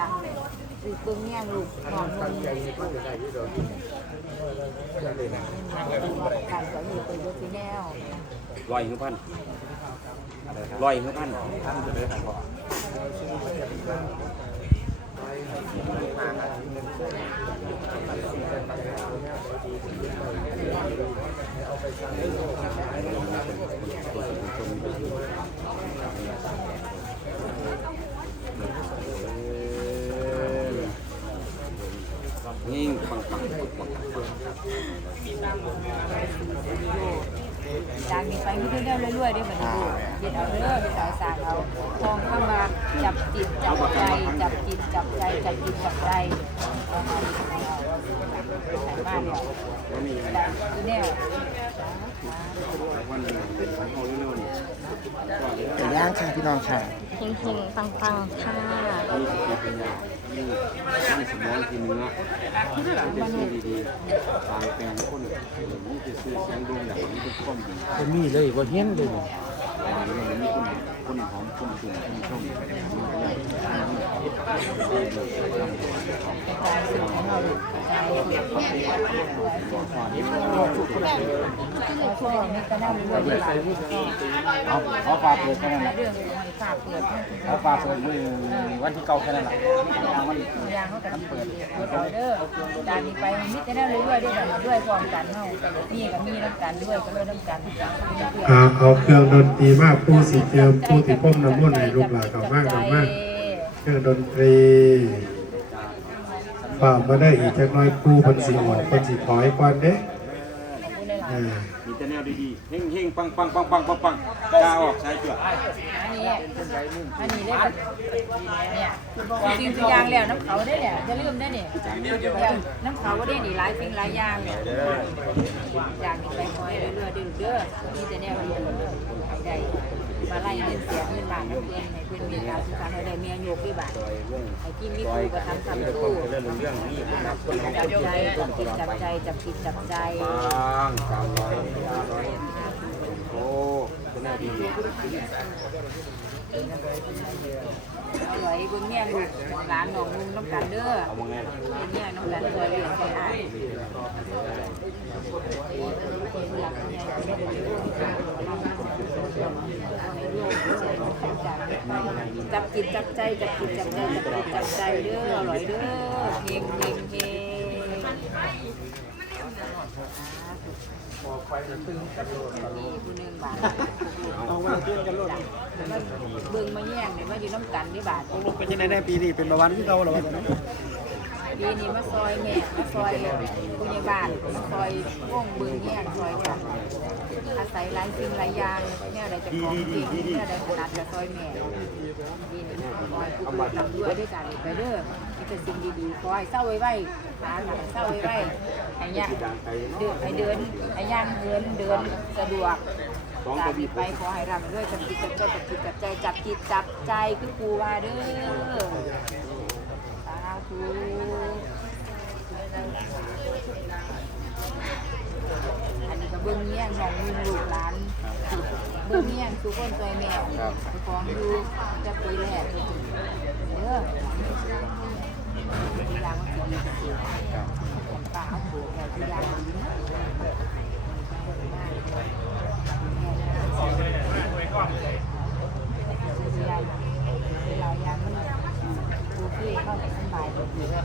จ้ะลูกเบิ้งแง่งลูกนอนนอนการก็มีเป็นยกที่แนวลอยหือพันลอยหือพันท่านจะได้ทางพ่อยิ่ จากนี้ไปมีเรื่อยๆเรื่อยๆได้เหมือนกันเย็นเอาเรื่อยสายสางเอาทองเข้ามาจับจิตจับใจ จับจิตจับใจจับจิตจับใจเอามาใส่บ้านเนี่ยแต่คือแนววันหนึ่งเป็นของเขาเร็วๆนี่ไก่ย่างค่ะพี่น้องค่ะเฮงเฮงปังปังๆค่ะ นี่คือเป็นยานี่นั่งสมองทีเนื้อจะซื้อดีๆตางแปลงคนนี่จะซื้อแสงดวงอย่างนี้เป็นข้อมดีบ่มีเลยว่าเห็นเลยนี่มันมีคนคนหอมคนสูงคนชมการสื่อของ เอของเราเอาฝากเปิดแค่นั้นแหละเองขอฝากเปิดเอาฝากเปิดมือวันที่เก่าแค่นั้นแหละทางมันยางเขากำลังเปิดเปิดออเดอร์จากนี้ไปมิจะได้เรื่อยด้วยกันด้วยพร้อมกันเนาะนี่ก็มีน้ำกันด้วยก็เลยน้ำกันเอาเครื่องดนตรีมากผู้สีเจิมผู้ที่พ่มน้ำมันให้ลูกหลานเขามากเขามาก รื่องดนตรีฝามาได้อีกจักน้อยปูพันสีอ่อนคนสีถอยก่อนเด้ มีแต่แนวดีๆเฮงๆปังปังปังปังปังปังกาออกใช้เกลืออันนี้อันนี้ได้แบบเนี่ยจริงๆอย่างแล้วน้ำเขาได้เนี่ยจะลืมได้เนี่ยน้ำเขาได้นี่หลายสิ่งหลายอย่างเนี่ยอย่างนี้ไปคอยเรื่อยๆดื้อเด้อนี่จะแนวดีได้มาไล่เงินเสียเงินบาทเพื่อนให้เพื่อนมีการศึกษาให้ได้เมียโยกด้วยบาทให้กินมีครูกระทำคำสู้เรื่องเรื่องนี้นะครับคนของจับใจจับจิตจับใจจับจิตจับใจ อร้อยโอ้เป็นแนวดีเอาไว้เบิ่งเนี่ยลูกหลานน้องนุ่งน้ำกันเด้อเอามาไงล่ะเนี่ยน้องกันซอยเรียนกันอ่านจับจิตจับใจจับจิตจับใจจับจิตจับใจเด้ออร่อยเด้อเฮงเฮงเฮง มีผู้หนึ่งบาทเอาไว้เพื่อนกันโลดเบิ่งมาแย่งเนี่ยว่าอยู่น้ำกันนี่บาทลงไปยังไงได้ปีนี้เป็นประวันที่เก่าเหรอวะ ปีนี้มาซอยแม่มาซอยผู้ใหญ่บ้านมาซอยว่องเบิ่งแย่งซอยกันอาศัยหลายสิ่งหลายอย่างเนี่ยอะไรจะของจริงเนี่ยอะไรขนาดจะซอยแม่ดีนี่ซอยผู้บริทำด้วยด้วยกันไปเด้อนี่เป็นสิ่งดีๆขอให้เศร้าไว้ไว้หาหนังเศร้าไว้ไว้ให้ยางเดินให้เดินให้ย่างเดินเดินสะดวกจากนี้ไปขอให้รำด้วยจับจิตจับใจจับจิตจับใจจับจิตจับใจคือครูว่าเด้อสาธุอันนี้ก็เบิ้งเงี้ยงน้องมีลูกหลานเบิ้งเงี้ยงทุกคนใจแม่ของดูจะปีแรกเด้อทีหลังสิดีก็สิป้าเอาผูกแต่ทีหลังดีนะเรายังมันโอเคเข้าไปสบายดีแล้ว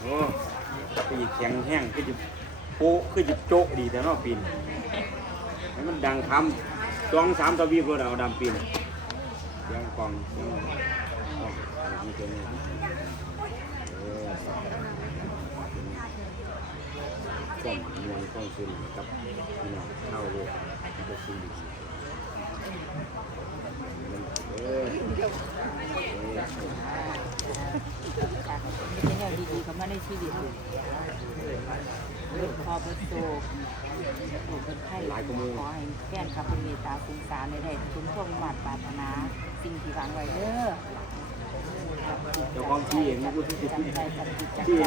โอ้ปีแข็งแห้งคือ จะโป๊คือจะโจกดีแต่เนอกปีนให้มันดังคำสองสามตะวีรถเอาดำปีนเสียงกล่องยงกองนี่เป็นเอองมวลส่งซึมกับพี่น้องเข้าโลกมันก็ซึมดีเออดีๆเข้ามาในชีวิตเบิด คอเบิดโซลูกเบิดไข้ขอให้แฟนคลับเป็นเมตตาสงสารในได้ทุนท่วงมาตรปรารถนา สิ่งที่หวังไว้เด้อเจ้าของที่เองมันก็ที่สิบจัที่บใจจับจิตจับใจ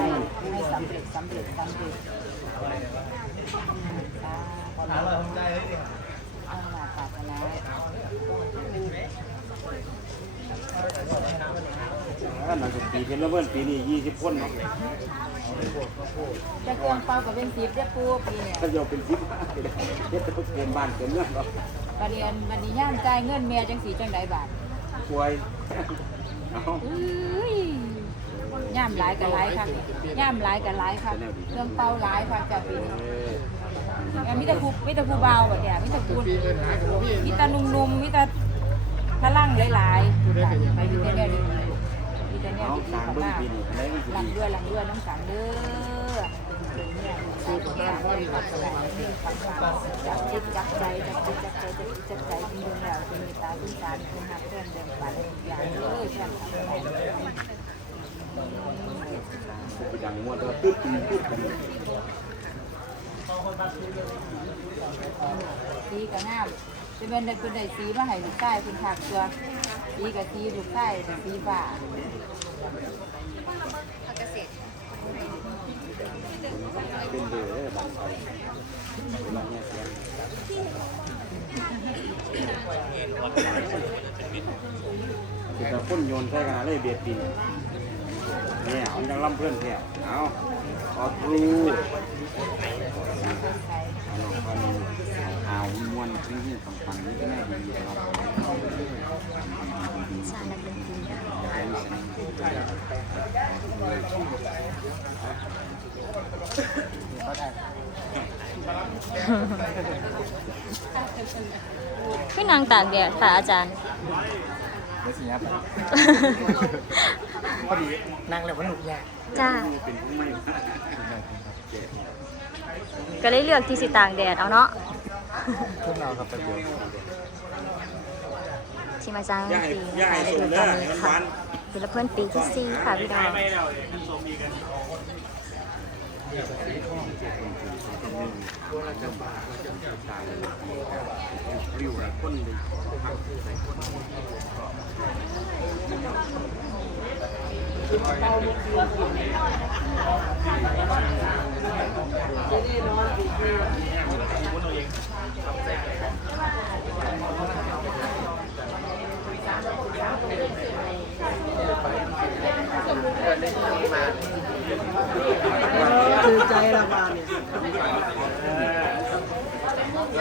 ให้สำเร็จสำเร็จสำเร็จสาธุเอามาปรารถนาถ้าหนังสปีเพชรละเมินปีนี้ยี่สิบคนเนาะ จะเกินเป้ากับเป็นสิบได้ปูปีเนี่ย ถ้าจะเป็นสิบเฮ็ดเกินบ้านเกินเมืองเนาะประเด็นวันนี้ย่ามจ่ายเงินเมียจังสีจังใดบาทป่วยเอาอุ้ยย่ามหลายกับหลายครับย่ามหลายกับหลายครับเครื่องเป่าหลายครับจากปีนี้เอองั้นมิตรภูมิตรภูเบาแบบเนี้ยมิตรภูมิตรนุ่มๆมิตรพลังหลายๆไปมิตรเนี่ย ดีมิตรเนี่ยเอาดีสร้างของเบิ่งมากปีนี้อะไรมันสิหลังดีด้วยหลังด้วยน้ำกันเด้อจับจิตจับใจจับจิตจับใจจับจิตจับใจเป็นเรื่องแล้วมตตาเป็นการเป็นหักเพื่อนแบ่งปันอย่างเด้อแค่ทำอะไรไปดังมั่วตัวตึ๊ดตึ๊ดตึ๊ดตึ๊ดสีกับงาม จะเป็นได้เป็นได้สีมาให้ลูกชายเป็นผักตัวสีกับสีลูกชายสีฟ้าเป็นเบอร์เด้อบ้านเขาเวลาเนี่ยเสียงคือแต่คนโยนใส่กันเลยเบียดปีนเนี่ยเอาจังลำเพื่อนแท้เอาขอครูเอาลองฟังเอาม้วนที่นี่ฟังฟังนี่ก็น่าดีนะครับสารนักดนตรีพี่นางตากแดดค่ะอาจารย์ไม่สิครับพอดีนั่งแล้วมันหนุกยากจ้าเป็นผู้ไม่ก็เลยเลือกที่สิตากแดดเอาเนาะ พวกเราครับประโยชน์ที่มาจ้างดย่านให้ตรีย่านะคะให้ในส่งฤดูเด้กาอลให้นี้มันค่ะหวานศิลปินปีที่สี่ค่ะพี่ดาวริ้วละคนเลย คือใจละบาเนี่ย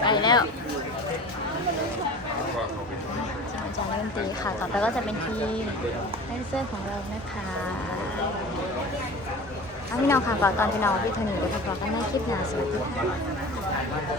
ไปแล้วอาจารย์ดนตรีค่ะ ต่อไปก็จะเป็นทีมแดนเซอร์ของเรานะคะเอาพี่น้องค่ะก่อนตอนพี่น้องพี่ธนี่เดี๋ยวพบกันในคลิปหน้าสวัสดีค่ะ